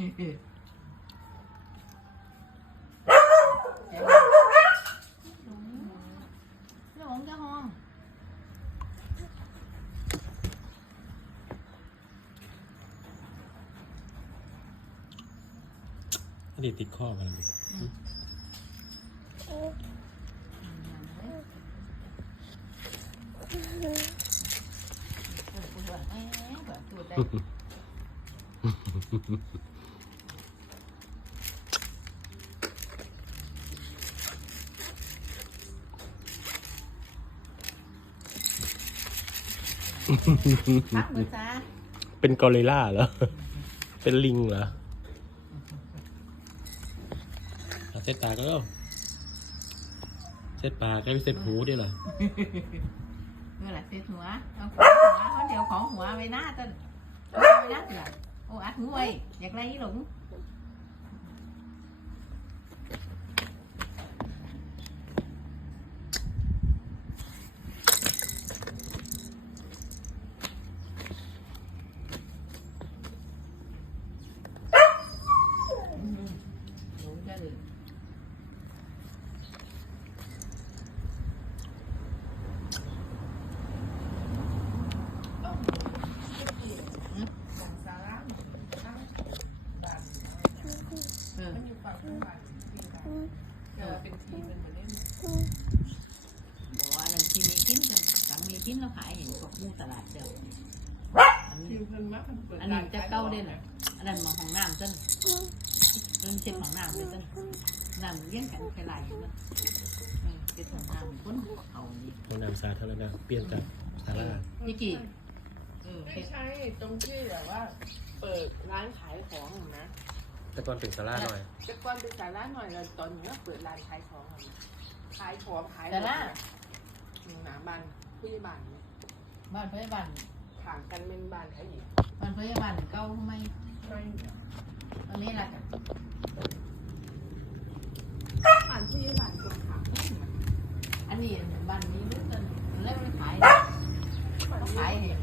หลงจะห้องอันนี้ติดข้อกันเลย พักมือจ้าเป็นกอริลลาเหรอ เป็นลิงเหรอเอาเส้นตาก็เอ้าเส้นปากก็ไม่เส้นหูด้วยเหรอเมื่อไหร่เสร็จหัวเอาของหัวเขาเดี๋ยวของหัวไว้หน้าต้นเอาไว้หน้าเสือโอ้อัดหัวไว้อยากไรหลง หลงจะเลย สาระทั้งบ้าน เออ มันอยู่ฝั่งข้าง บ้านที่บ้านเออเป็นทีเป็นเหมือนเล่นบอกว่าอันนั้นที่มีกินกันสังมีกินแล้วขายเห็นพวกหมูตลาดเดียวอันทีนี้มเพิ่นมาเพิ่นเปิดอันนี้จะเก้าเด่นอะอันนั้นมาห้องน้ำต้นเริ่มเช็ดห้องน้ำเลยต้นน้ำเลี้ยงกันไปหลายอยู่นะเออเช็ดห้องน้ำคนเอานี่ห้องน้ำสาธารณะเปลี่ยนจากศาลานี่กี่เออไม่ใช่ตรงที่แบบว่า เปิดร้านขายของอะนะ แต่กอนเป็สาระหน่อย แต่กอนเป็สาระหน่อยแล้ตอนนี้ก็เปิดร้านขายของขายของขายสาระ หนาบ้านพี่บ้านบ้านพื่บ้านถางกันเป็นบ้านเขาอีกบ้านพื่บ้านเก้าไมไม่ตอนนี้ล่ะบ้านพี่บ้านตรงขางอันนี้บ้านนี้รู้ตันแล้วมขาย ขายเนี่ย